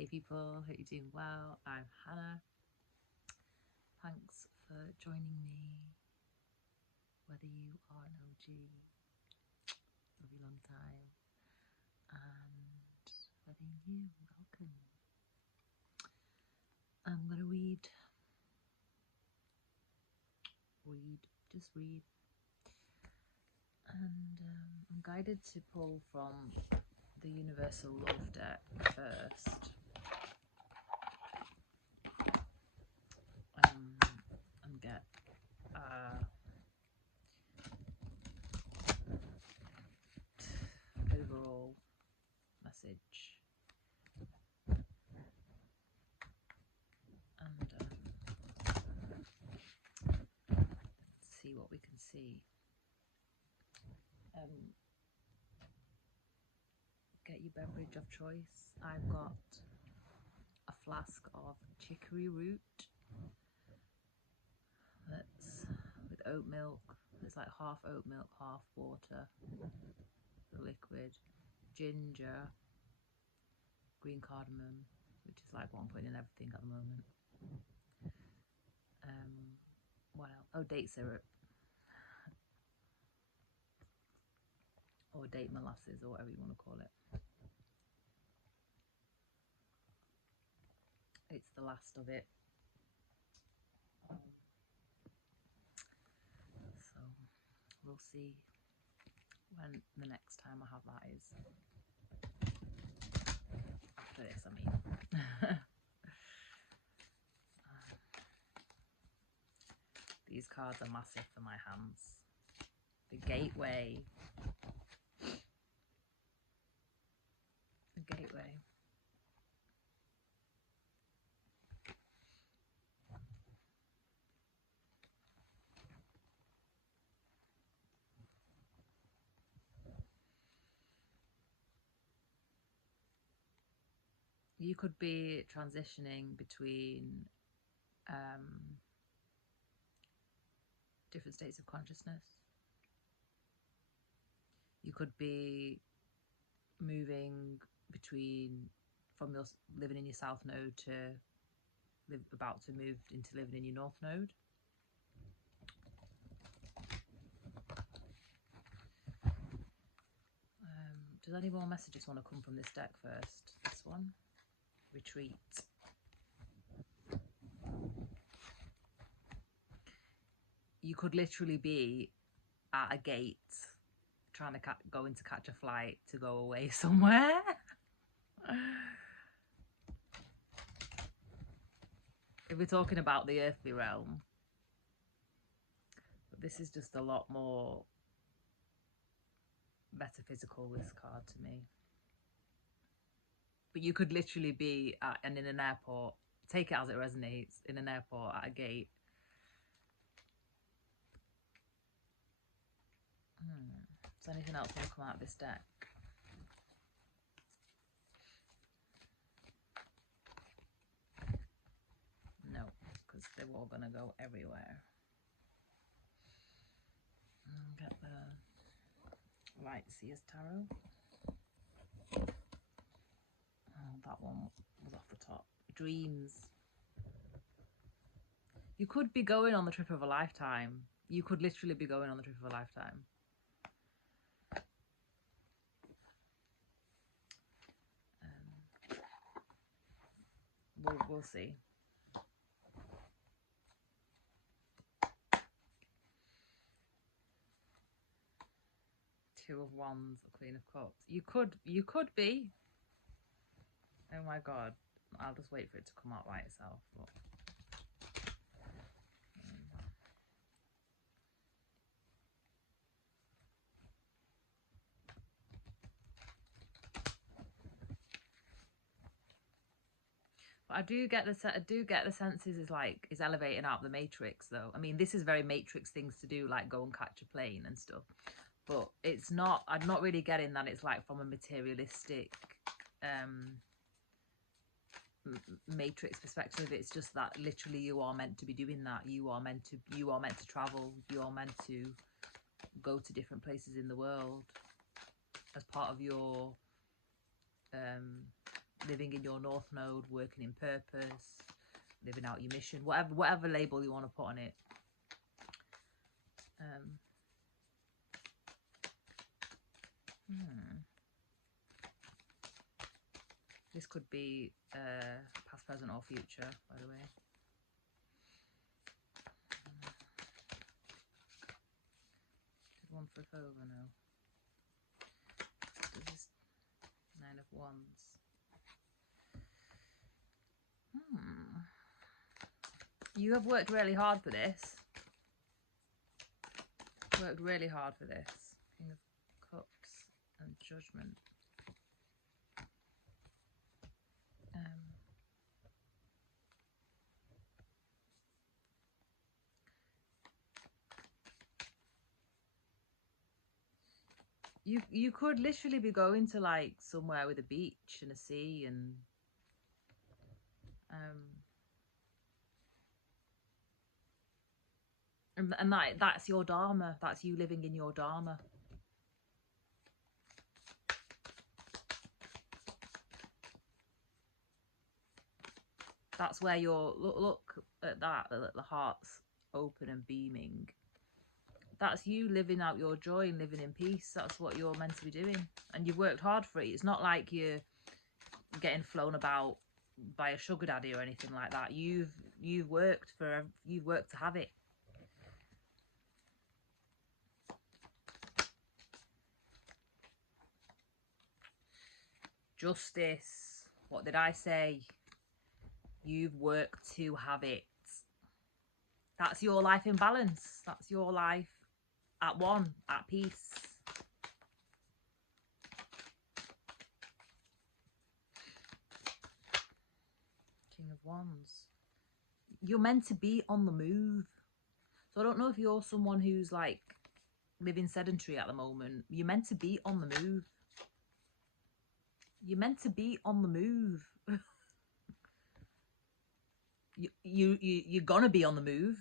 Hey people, hope you're doing well. I'm Hannah. Thanks for joining me. Whether you are an OG, love you long time, and whether you're new, welcome. I'm gonna read, just read, and I'm guided to pull from the Universal Love deck first. And get overall message, and see what we can see. Get your beverage of choice. I've got a flask of chicory root that's with oat milk. It's like half oat milk, half water, the liquid, ginger, green cardamom, which is like what I'm putting in everything at the moment. What else? Oh, date syrup. Or date molasses, or whatever you want to call it. It's the last of it. So we'll see when the next time I have that is. After this, I mean. These cards are massive for my hands. The gateway. The gateway. You could be transitioning between different states of consciousness. You could be moving from your living in your south node to about to move into living in your north node. Does any more messages want to come from this deck first? This one, retreat. You could literally be at a gate trying to go in to catch a flight to go away somewhere. If we're talking about the earthly realm, but this is just a lot more metaphysical, this card to me. But you could literally be in an airport, take it as it resonates, in an airport at a gate. Does anything else want to come out of this deck? No, because they're all going to go everywhere. Get the Light Seers Tarot. Oh, that one was off the top. Dreams. You could be going on the trip of a lifetime. You could literally be going on the trip of a lifetime. We'll see. Two of Wands, a Queen of Cups. You could be. Oh my God. I'll just wait for it to come out by itself. But I do get the senses is elevating out the matrix though. I mean, this is very matrix things to do, like go and catch a plane and stuff. But it's not, I'm not really getting that it's like from a materialistic matrix perspective. It's just that literally you are meant to be doing that. You are meant to travel. You are meant to go to different places in the world as part of your living in your North Node, working in purpose, living out your mission, whatever label you want to put on it. This could be past, present, or future, by the way. Did one flip over? No. This is 9 of Wands. You have worked really hard for this. Worked really hard for this. King of Cups and Judgment. You could literally be going to like somewhere with a beach and a sea and that's your dharma. That's you living in your dharma. That's where you're look at that, the heart's open and beaming. That's you living out your joy and living in peace. That's what you're meant to be doing, and you've worked hard for it. It's not like you're getting flown about by a sugar daddy or anything like that. You've worked to have it. Justice. What did I say? You've worked to have it. That's your life in balance. That's your life at one, at peace. King of Wands. You're meant to be on the move. So I don't know if you're someone who's like living sedentary at the moment. You're meant to be on the move. You're meant to be on the move. You're gonna be on the move.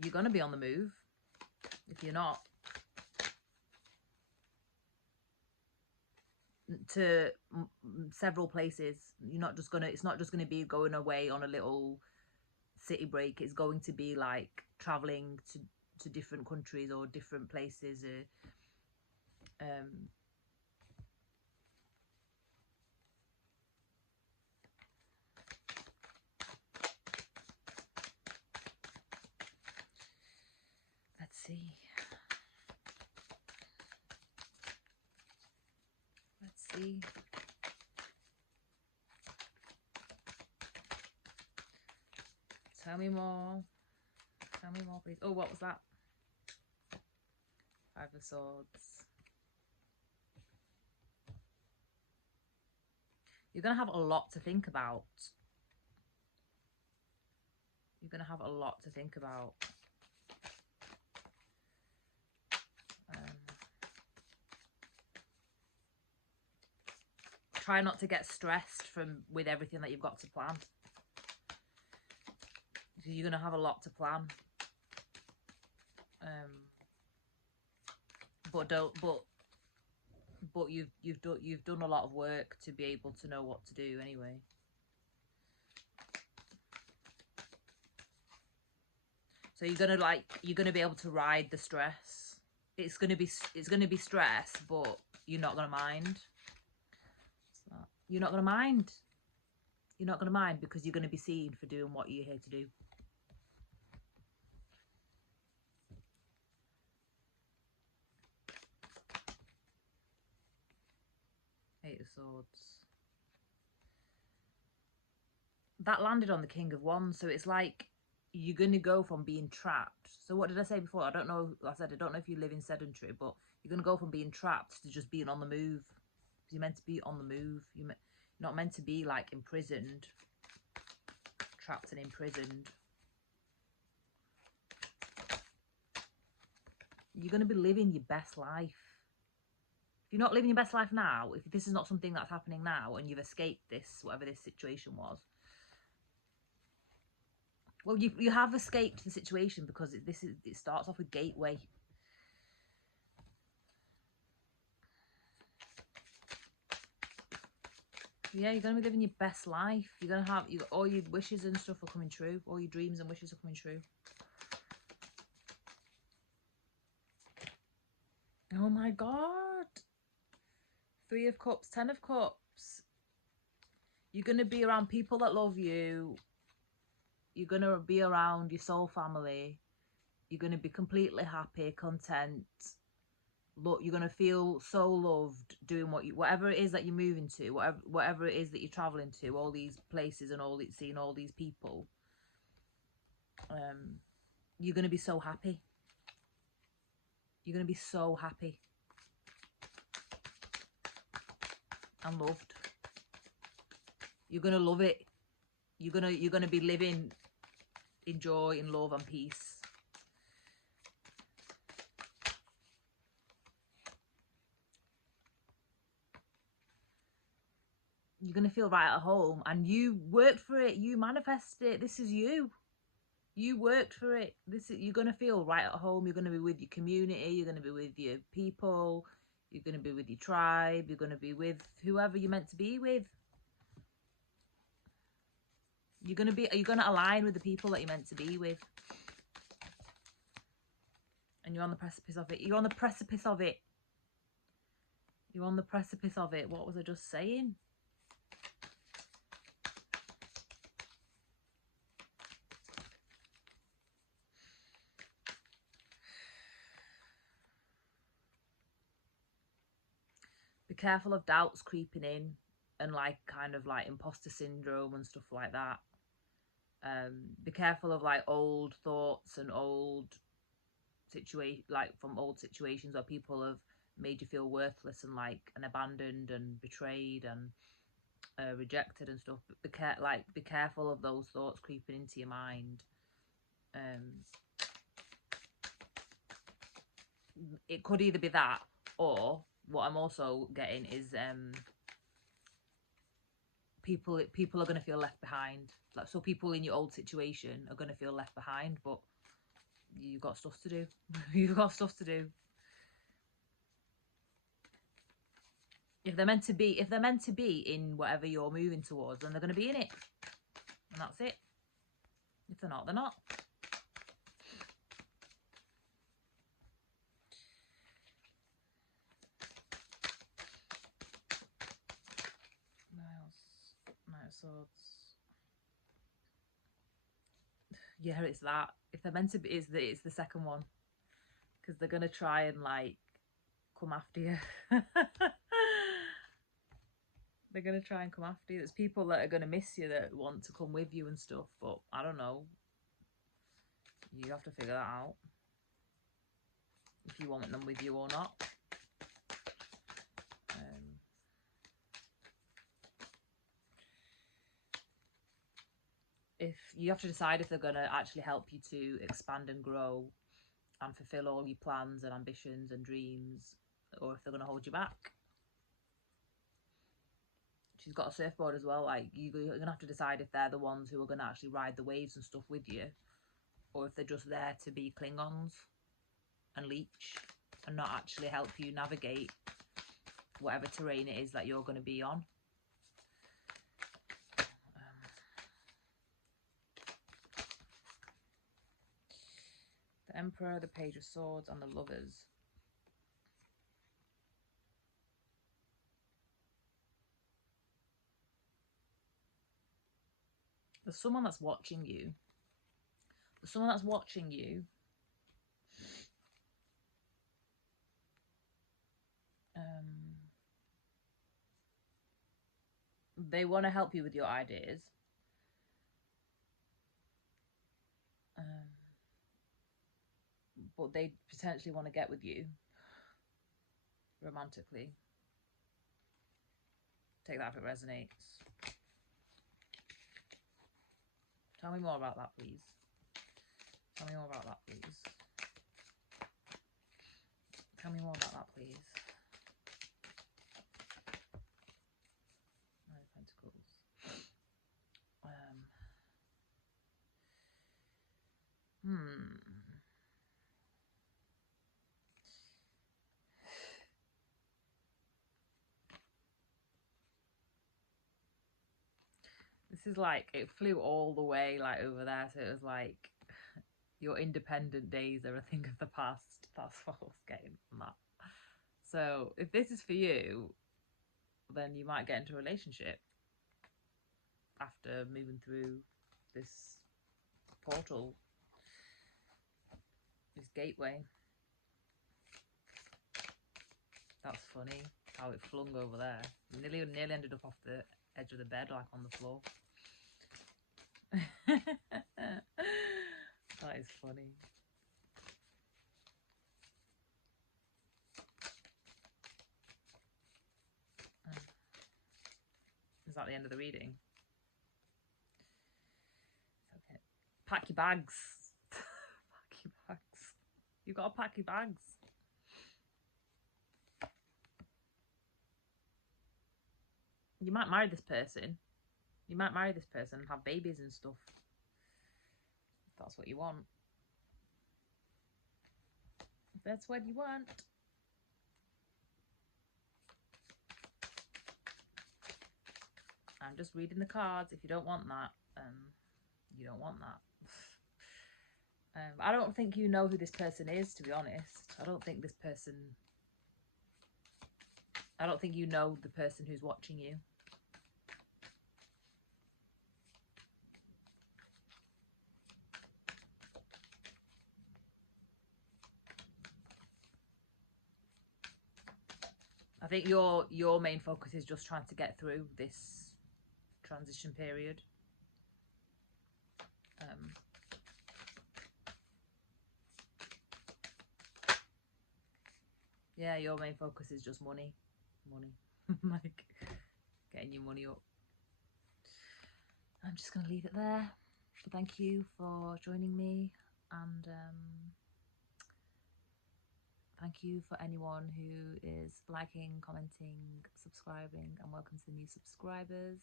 You're gonna be on the move. If you're not, to several places. You're not just gonna. It's not just gonna be going away on a little city break. It's going to be like traveling to different countries or different places. Let's see. Let's see. Tell me more. Tell me more, please. Oh, what was that? 5 of Swords. You're going to have a lot to think about. You're going to have a lot to think about. Try not to get stressed with everything that you've got to plan. You're going to have a lot to plan. But you've done a lot of work to be able to know what to do anyway. So you're gonna be able to ride the stress. It's gonna be stress, but you're not gonna mind. You're not gonna mind. You're not gonna mind because you're gonna be seen for doing what you're here to do. Eight of Swords. That landed on the King of Wands, so it's like you're going to go from being trapped. So what did I say before? I don't know. I said I don't know if you live in sedentary, but you're going to go from being trapped to just being on the move. You're meant to be on the move. You're not meant to be like imprisoned, trapped and imprisoned. You're going to be living your best life. If you're not living your best life now, if this is not something that's happening now and you've escaped this, whatever this situation was, well, you have escaped the situation because it starts off with gateway. Yeah, you're going to be living your best life. You're going to have all your wishes and stuff are coming true. All your dreams and wishes are coming true. Oh my God. 3 of Cups, 10 of Cups. You're going to be around people that love you. You're going to be around your soul family. You're going to be completely happy, content. Look, you're going to feel so loved doing whatever it is that you're moving to, whatever it is that you're traveling to, all these places and seeing all these people. You're going to be so happy. You're going to be so happy and loved. You're going to love it. You're going to be living in joy, in love and peace. You're going to feel right at home, and you worked for it. You manifested it. This is you. You worked for it. You're going to feel right at home. You're going to be with your community. You're going to be with your people. You're going to be with your tribe. You're going to be with whoever you're meant to be with. You're going to align with the people that you're meant to be with. And you're on the precipice of it. You're on the precipice of it. You're on the precipice of it. What was I just saying? Be careful of doubts creeping in and kind of imposter syndrome and stuff like that. Be careful of old thoughts and old from old situations where people have made you feel worthless and abandoned and betrayed and rejected and stuff. But be careful of those thoughts creeping into your mind. It could either be that, or what I'm also getting is people are going to feel left behind. So people in your old situation are going to feel left behind, but you've got stuff to do. You've got stuff to do. If they're meant to be in whatever you're moving towards, then they're going to be in it, and that's it. If they're not, they're not. Knight of Swords. Yeah, it's that. If they're meant to be, it's the second one, because they're gonna try and come after you. They're gonna try and come after you. There's people that are gonna miss you that want to come with you and stuff, but I don't know. You have to figure that out if you want them with you or not. If you have to decide if they're going to actually help you to expand and grow and fulfill all your plans and ambitions and dreams, or if they're going to hold you back. She's got a surfboard as well. You're going to have to decide if they're the ones who are going to actually ride the waves and stuff with you, or if they're just there to be Klingons and leech and not actually help you navigate whatever terrain it is that you're going to be on. The Emperor, the Page of Swords, and the Lovers. There's someone that's watching you. There's someone that's watching you. They want to help you with your ideas. But they potentially want to get with you romantically. Take that if it resonates. Tell me more about that, please. Tell me more about that, please. Tell me more about that, please. Nine of Pentacles. is like, it flew all the way like over there, so it was like your independent days are a thing of the past. That's what I was getting from that. So if this is for you, then you might get into a relationship after moving through this portal, this gateway. That's funny how it flung over there. Nearly ended up off the edge of the bed, like on the floor. That is funny. Is that the end of the reading? Okay. Pack your bags. Pack your bags. You've got to pack your bags. You might marry this person. You might marry this person and have babies and stuff. If that's what you want. If that's what you want. I'm just reading the cards. If you don't want that, you don't want that. I don't think you know who this person is, to be honest. I don't think you know the person who's watching you. I think your main focus is just trying to get through this transition period. Yeah, your main focus is just money. Like getting your money up. I'm just going to leave it there. But thank you for joining me, and thank you for anyone who is liking, commenting, subscribing, and welcome to the new subscribers.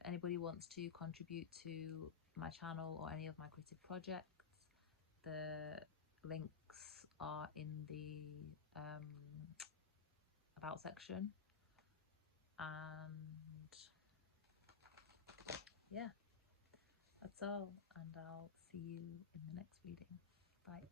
If anybody wants to contribute to my channel or any of my creative projects, the links are in the about section. And yeah, that's all, and I'll see you in the next reading. Bye.